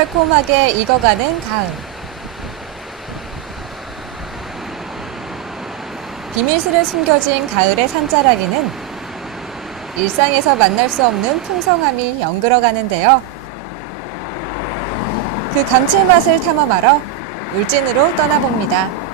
새콤달콤하게 익어가는 가을. 비밀스레 숨겨진 가을의 산자락에는 일상에서 만날 수 없는 풍성함이 연그러가는데요. 그 감칠맛을 탐험하러 울진으로 떠나봅니다.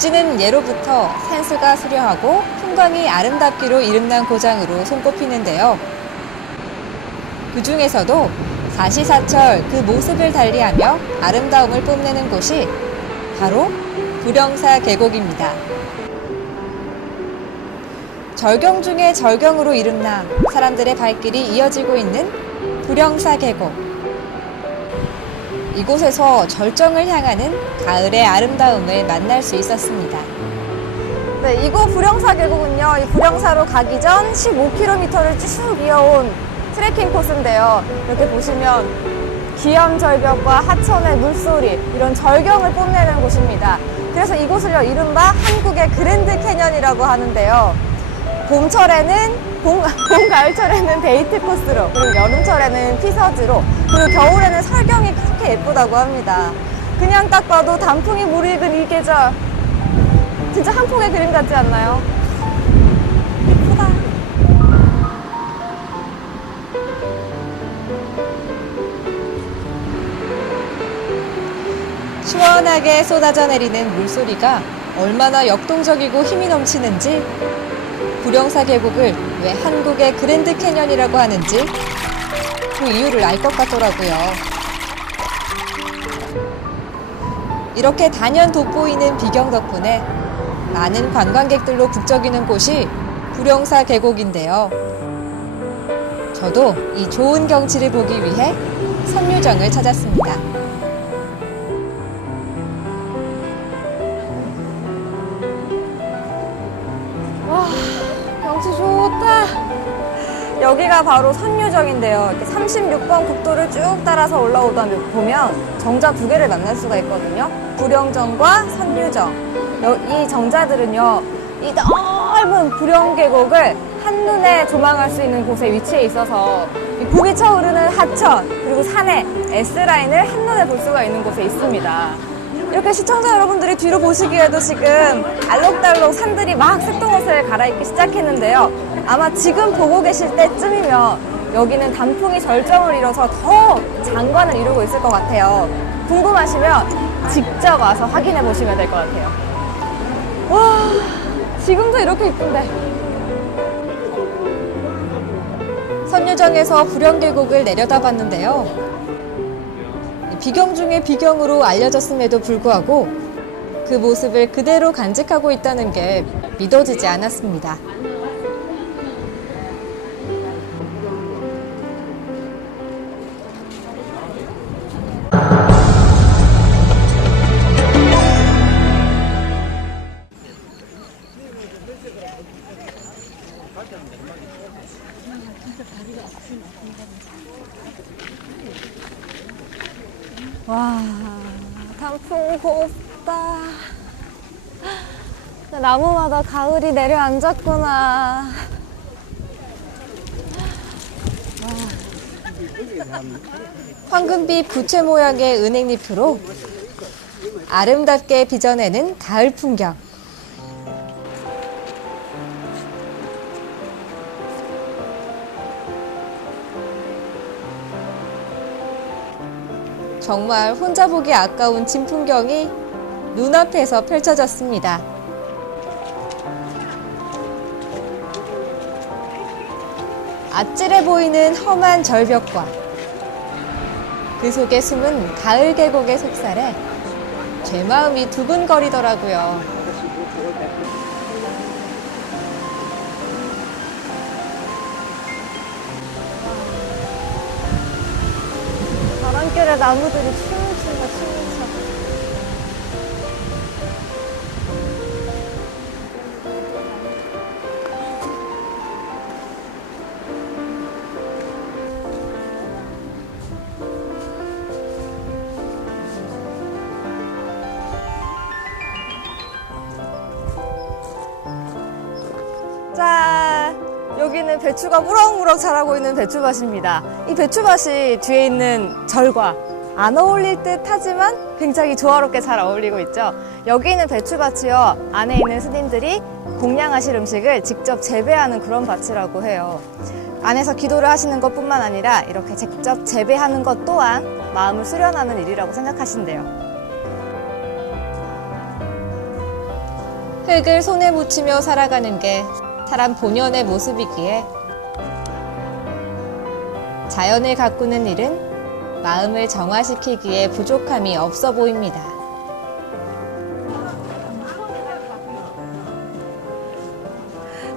울진은 예로부터 산수가 수려하고 풍광이 아름답기로 이름난 고장으로 손꼽히는데요. 그 중에서도 사시사철 그 모습을 달리하며 아름다움을 뽐내는 곳이 바로 불영사 계곡입니다. 절경 중에 절경으로 이름나 사람들의 발길이 이어지고 있는 불영사 계곡. 이곳에서 절정을 향하는 가을의 아름다움을 만날 수 있었습니다. 네, 이곳 불영사 계곡은요, 이 불영사로 가기 전 15km를 쭉 이어온 트레킹 코스인데요. 이렇게 보시면 기암절벽과 하천의 물소리, 이런 절경을 뽐내는 곳입니다. 그래서 이곳을요, 이른바 한국의 그랜드 캐년이라고 하는데요. 봄철에는 봄, 봄, 가을철에는 데이트 코스로, 그리고 여름철에는 피서지로, 그리고 겨울에는 설경이 그렇게 예쁘다고 합니다. 그냥 딱 봐도 단풍이 무르익은 이 계절, 진짜 한 폭의 그림 같지 않나요? 예쁘다. 시원하게 쏟아져 내리는 물소리가 얼마나 역동적이고 힘이 넘치는지 불영사 계곡을 왜 한국의 그랜드 캐년이라고 하는지 그 이유를 알 것 같더라고요. 이렇게 단연 돋보이는 비경 덕분에 많은 관광객들로 북적이는 곳이 불영사 계곡인데요. 저도 이 좋은 경치를 보기 위해 선유정을 찾았습니다. 여기가 바로 선유정인데요. 이렇게 36번 국도를 쭉 따라서 올라오다 보면 정자 두 개를 만날 수가 있거든요. 불영정과 선유정. 여- 이 정자들은요, 이 넓은 불영계곡을 한눈에 조망할 수 있는 곳에 위치해 있어서 이 고기 차오르는 하천, 그리고 산의 S라인을 한눈에 볼 수가 있는 곳에 있습니다. 이렇게 시청자 여러분들이 뒤로 보시기에도 지금 알록달록 산들이 막 색동옷을 갈아입기 시작했는데요. 아마 지금 보고 계실 때쯤이면 여기는 단풍이 절정을 이뤄서 더 장관을 이루고 있을 것 같아요. 궁금하시면 직접 와서 확인해 보시면 될 것 같아요. 와, 지금도 이렇게 이쁜데. 선유정에서 불영계곡을 내려다봤는데요. 비경 중의 비경으로 알려졌음에도 불구하고 그 모습을 그대로 간직하고 있다는 게 믿어지지 않았습니다. 나무마다 가을이 내려앉았구나. 황금빛 부채 모양의 은행잎으로 아름답게 빚어내는 가을 풍경. 정말 혼자 보기 아까운 진풍경이 눈앞에서 펼쳐졌습니다. 아찔해 보이는 험한 절벽과 그 속에 숨은 가을 계곡의 속살에 제 마음이 두근거리더라고요. 바람결에 나무들이 춤 여기는 배추가 무럭무럭 자라고 있는 배추밭입니다. 이 배추밭이 뒤에 있는 절과 안 어울릴 듯 하지만 굉장히 조화롭게 잘 어울리고 있죠. 여기 있는 배추밭이요. 안에 있는 스님들이 공양하실 음식을 직접 재배하는 그런 밭이라고 해요. 안에서 기도를 하시는 것 뿐만 아니라 이렇게 직접 재배하는 것 또한 마음을 수련하는 일이라고 생각하신대요. 흙을 손에 묻히며 살아가는 게 사람 본연의 모습이기에 자연을 가꾸는 일은 마음을 정화시키기에 부족함이 없어 보입니다.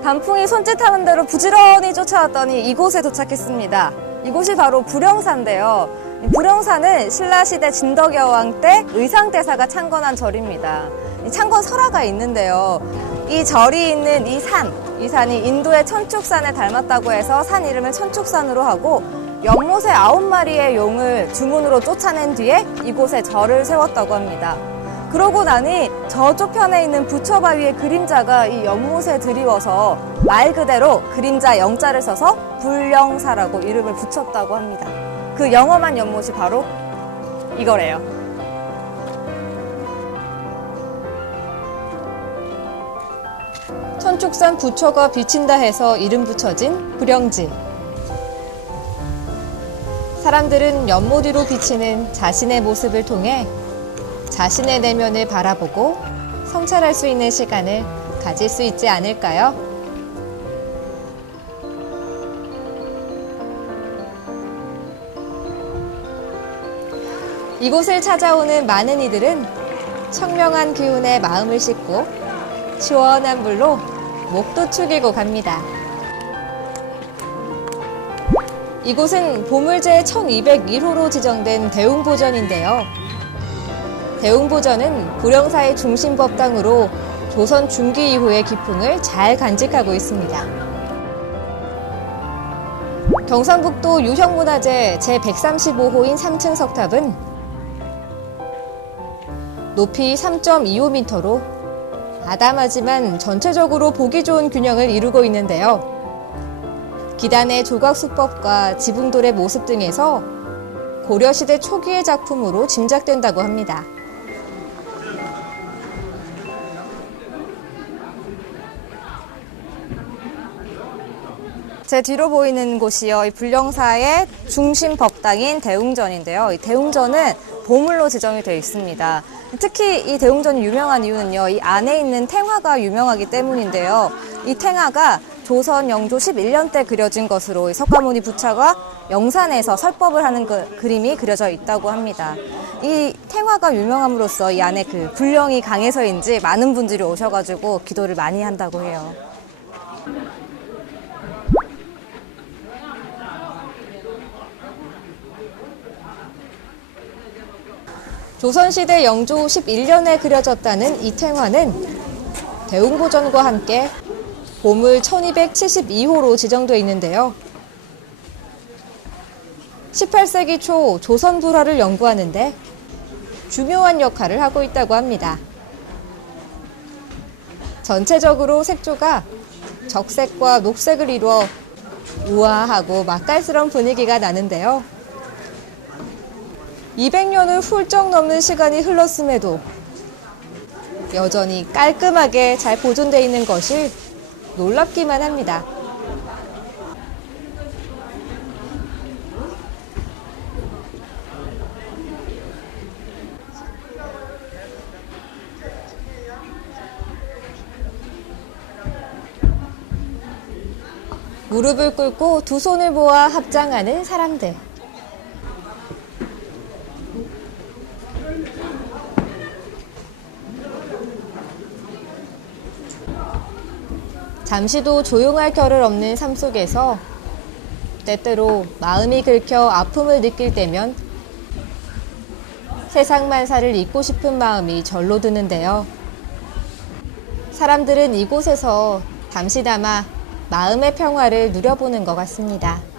단풍이 손짓하는 대로 부지런히 쫓아왔더니 이곳에 도착했습니다. 이곳이 바로 불영사인데요. 이 불영사는 신라시대 진덕여왕 때 의상대사가 창건한 절입니다. 이 창건 설화가 있는데요. 이 절이 있는 이 산, 이 산이 인도의 천축산에 닮았다고 해서 산 이름을 천축산으로 하고 연못에 아홉 마리의 용을 주문으로 쫓아낸 뒤에 이곳에 절을 세웠다고 합니다. 그러고 나니 저쪽 편에 있는 부처바위의 그림자가 이 연못에 드리워서 말 그대로 그림자 영자를 써서 불영사라고 이름을 붙였다고 합니다. 그 영험한 연못이 바로 이거래요. 천축산 부처가 비친다 해서 이름 붙여진 불영지. 사람들은 연못 위로 비치는 자신의 모습을 통해 자신의 내면을 바라보고 성찰할 수 있는 시간을 가질 수 있지 않을까요? 이곳을 찾아오는 많은 이들은 청명한 기운에 마음을 씻고 시원한 물로 목도 축이고 갑니다. 이곳은 보물제 1201호로 지정된 대웅보전인데요. 대웅보전은 불영사의 중심법당으로 조선 중기 이후의 기풍을 잘 간직하고 있습니다. 경상북도 유형문화재 제135호인 3층 석탑은 높이 3.25m로 아담하지만 전체적으로 보기 좋은 균형을 이루고 있는데요. 기단의 조각 수법과 지붕돌의 모습 등에서 고려시대 초기의 작품으로 짐작된다고 합니다. 제 뒤로 보이는 곳이요. 이 불령사의 중심 법당인 대웅전인데요. 이 대웅전은 보물로 지정이 되어 있습니다. 특히 이 대웅전이 유명한 이유는요. 이 안에 있는 탱화가 유명하기 때문인데요. 이 탱화가 조선 영조 11년 때 그려진 것으로 이 석가모니 부처가 영산에서 설법을 하는 그 그림이 그려져 있다고 합니다. 이 탱화가 유명함으로써 이 안에 그 불령이 강해서인지 많은 분들이 오셔가지고 기도를 많이 한다고 해요. 조선시대 영조 11년에 그려졌다는 이 탱화는 대웅보전과 함께 보물 1272호로 지정되어 있는데요. 18세기 초 조선 불화를 연구하는데 중요한 역할을 하고 있다고 합니다. 전체적으로 색조가 적색과 녹색을 이루어 우아하고 맛깔스러운 분위기가 나는데요. 200년을 훌쩍 넘는 시간이 흘렀음에도 여전히 깔끔하게 잘 보존되어 있는 것이 놀랍기만 합니다. 무릎을 꿇고 두 손을 모아 합장하는 사람들. 잠시도 조용할 겨를 없는 삶 속에서 때때로 마음이 긁혀 아픔을 느낄 때면 세상 만사를 잊고 싶은 마음이 절로 드는데요. 사람들은 이곳에서 잠시나마 마음의 평화를 누려보는 것 같습니다.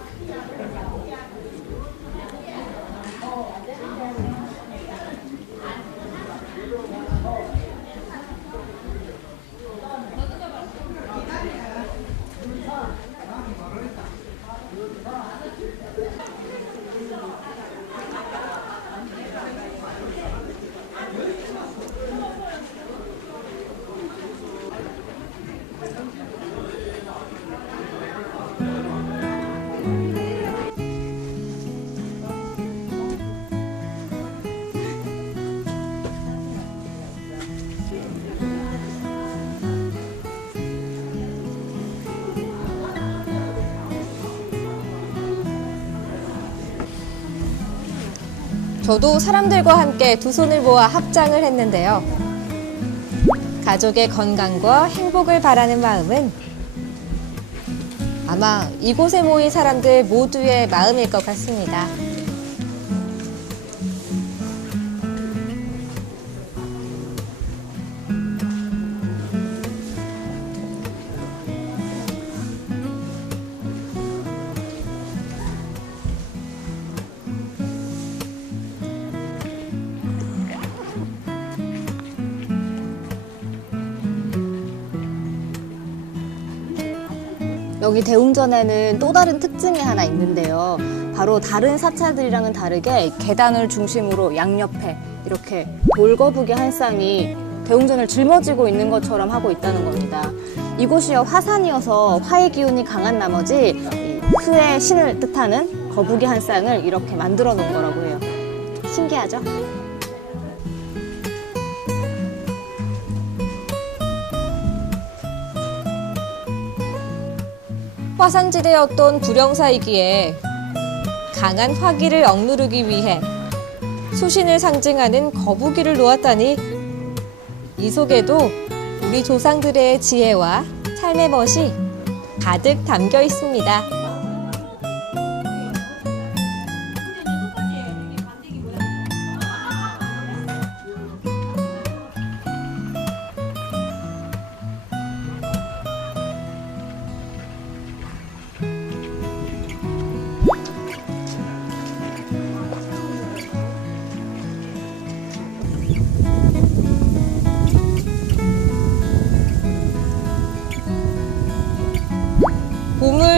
저도 사람들과 함께 두 손을 모아 합장을 했는데요. 가족의 건강과 행복을 바라는 마음은 아마 이곳에 모인 사람들 모두의 마음일 것 같습니다. 여기 대웅전에는 또 다른 특징이 하나 있는데요. 바로 다른 사찰들이랑은 다르게 계단을 중심으로 양옆에 이렇게 돌거북이 한 쌍이 대웅전을 짊어지고 있는 것처럼 하고 있다는 겁니다. 이곳이 화산이어서 화의 기운이 강한 나머지 이 수의 신을 뜻하는 거북이 한 쌍을 이렇게 만들어 놓은 거라고 해요. 신기하죠? 화산지대였던 불영사이기에 강한 화기를 억누르기 위해 수신을 상징하는 거북이를 놓았다니 이 속에도 우리 조상들의 지혜와 삶의 멋이 가득 담겨 있습니다.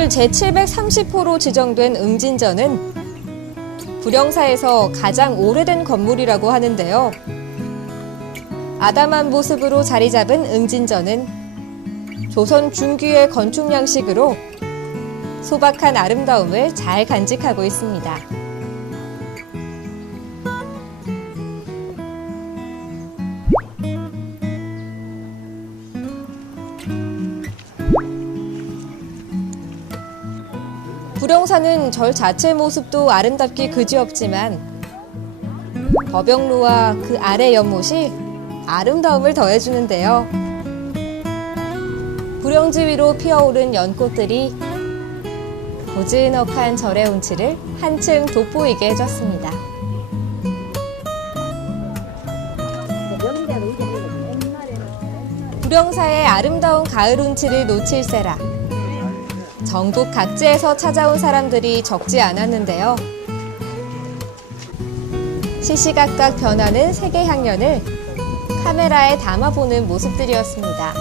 보물 제730호로 지정된 응진전은 불영사에서 가장 오래된 건물이라고 하는데요. 아담한 모습으로 자리 잡은 응진전은 조선 중기의 건축 양식으로 소박한 아름다움을 잘 간직하고 있습니다. 불영사는 절 자체 모습도 아름답기 그지없지만 버병로와 그 아래 연못이 아름다움을 더해주는데요. 불영지 위로 피어오른 연꽃들이 고즈넉한 절의 운치를 한층 돋보이게 해줬습니다. 불영사의 아름다운 가을 운치를 놓칠세라. 전국 각지에서 찾아온 사람들이 적지 않았는데요. 시시각각 변하는 세계 향연을 카메라에 담아보는 모습들이었습니다.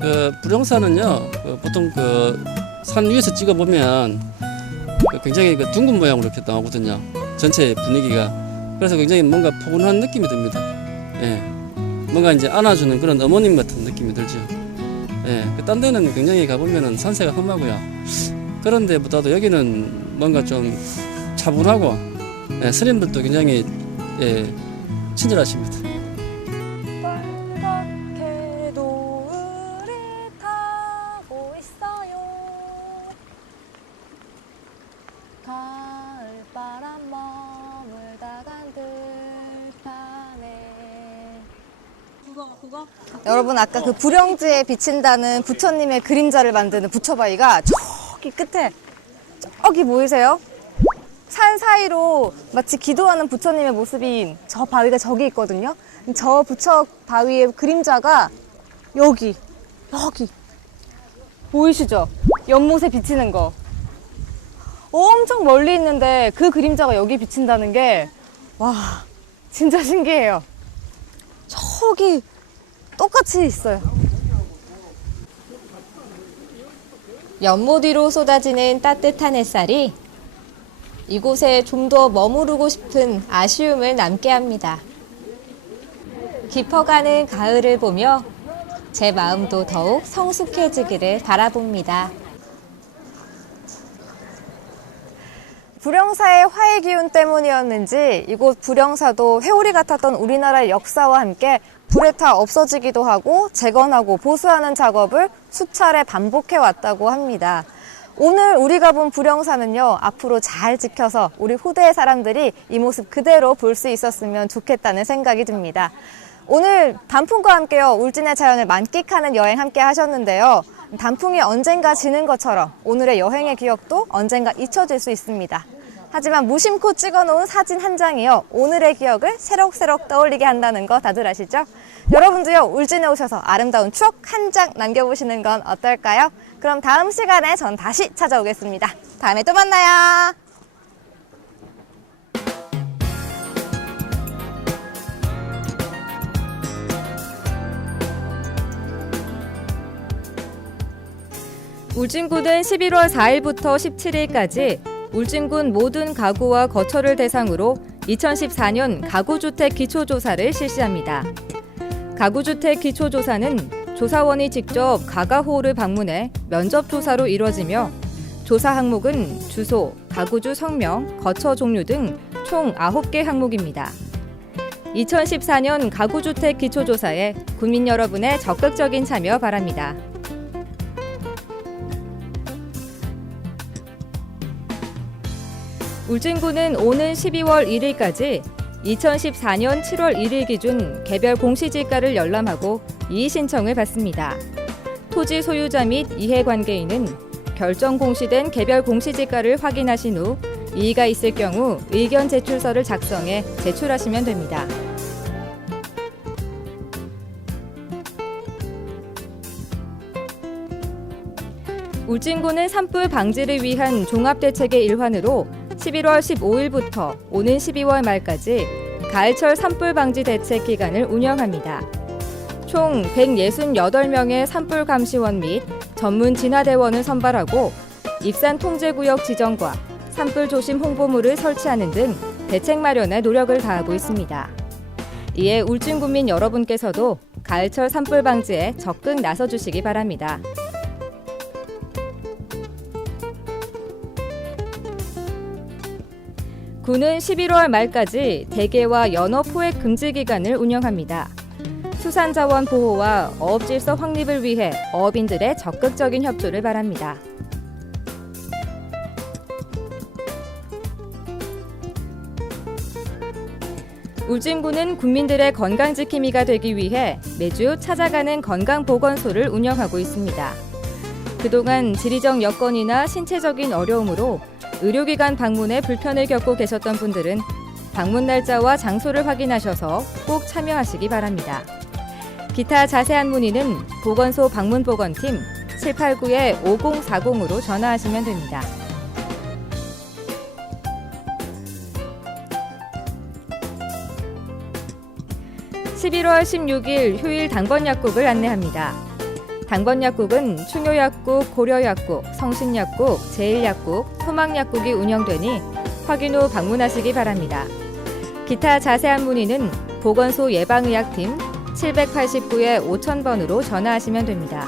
그 불용사는요 그 보통 그 산 위에서 찍어 보면 그 굉장히 그 둥근 모양으로 이렇게 나오거든요 전체 분위기가 그래서 굉장히 뭔가 포근한 느낌이 듭니다 예 뭔가 이제 안아주는 그런 어머님 같은 느낌이 들죠. 예 딴 데는 굉장히 가보면은 산세가 험하고요. 그런 데보다도 여기는 뭔가 좀 차분하고 예, 스님들도 굉장히 예 친절하십니다 여러분 아까 그 불영지에 비친다는 부처님의 그림자를 만드는 부처바위가 저기 끝에 저기 보이세요? 산 사이로 마치 기도하는 부처님의 모습인 저 바위가 저기 있거든요. 저 부처 바위의 그림자가 여기 여기 보이시죠? 연못에 비치는 거. 엄청 멀리 있는데 그 그림자가 여기 비친다는 게, 와, 진짜 신기해요. 저기 똑같이 있어요. 연못 위로 쏟아지는 따뜻한 햇살이 이곳에 좀 더 머무르고 싶은 아쉬움을 남게 합니다. 깊어가는 가을을 보며 제 마음도 더욱 성숙해지기를 바라봅니다. 불영사의 화해 기운 때문이었는지 이곳 불영사도 회오리 같았던 우리나라의 역사와 함께 불에 타 없어지기도 하고 재건하고 보수하는 작업을 수차례 반복해 왔다고 합니다. 오늘 우리가 본 불영사는요, 앞으로 잘 지켜서 우리 후대의 사람들이 이 모습 그대로 볼 수 있었으면 좋겠다는 생각이 듭니다. 오늘 단풍과 함께요, 울진의 자연을 만끽하는 여행 함께 하셨는데요. 단풍이 언젠가 지는 것처럼 오늘의 여행의 기억도 언젠가 잊혀질 수 있습니다. 하지만 무심코 찍어놓은 사진 한 장이요. 오늘의 기억을 새록새록 떠올리게 한다는 거 다들 아시죠? 여러분도요, 울진에 오셔서 아름다운 추억 한 장 남겨보시는 건 어떨까요? 그럼 다음 시간에 전 다시 찾아오겠습니다. 다음에 또 만나요. 울진군은 11월 4일부터 17일까지 울진군 모든 가구와 거처를 대상으로 2014년 가구주택 기초조사를 실시합니다. 가구주택 기초조사는 조사원이 직접 가가호를 방문해 면접조사로 이뤄지며 조사 항목은 주소, 가구주 성명, 거처 종류 등 총 9개 항목입니다. 2014년 가구주택 기초조사에 국민 여러분의 적극적인 참여 바랍니다. 울진군은 오는 12월 1일까지 2014년 7월 1일 기준 개별 공시지가를 열람하고 이의 신청을 받습니다. 토지 소유자 및 이해관계인은 결정 공시된 개별 공시지가를 확인하신 후 이의가 있을 경우 의견 제출서를 작성해 제출하시면 됩니다. 울진군은 산불 방지를 위한 종합대책의 일환으로 11월 15일부터 오는 12월 말까지 가을철 산불 방지 대책 기간을 운영합니다. 총 168명의 산불 감시원 및 전문 진화대원을 선발하고 입산 통제구역 지정과 산불 조심 홍보물을 설치하는 등 대책 마련에 노력을 다하고 있습니다. 이에 울진군민 여러분께서도 가을철 산불 방지에 적극 나서 주시기 바랍니다. 군은 11월 말까지 대게와 연어 포획 금지 기간을 운영합니다. 수산자원 보호와 어업 질서 확립을 위해 어업인들의 적극적인 협조를 바랍니다. 울진군은 국민들의 건강 지킴이가 되기 위해 매주 찾아가는 건강보건소를 운영하고 있습니다. 그동안 지리적 여건이나 신체적인 어려움으로 의료기관 방문에 불편을 겪고 계셨던 분들은 방문 날짜와 장소를 확인하셔서 꼭 참여하시기 바랍니다. 기타 자세한 문의는 보건소 방문보건팀 789-5040으로 전화하시면 됩니다. (11월 16일) 휴일 당번 약국을 안내합니다. 당번약국은 충효약국, 고려약국, 성신약국, 제일약국, 소망약국이 운영되니 확인 후 방문하시기 바랍니다. 기타 자세한 문의는 보건소 예방의학팀 789에 5000번으로 전화하시면 됩니다.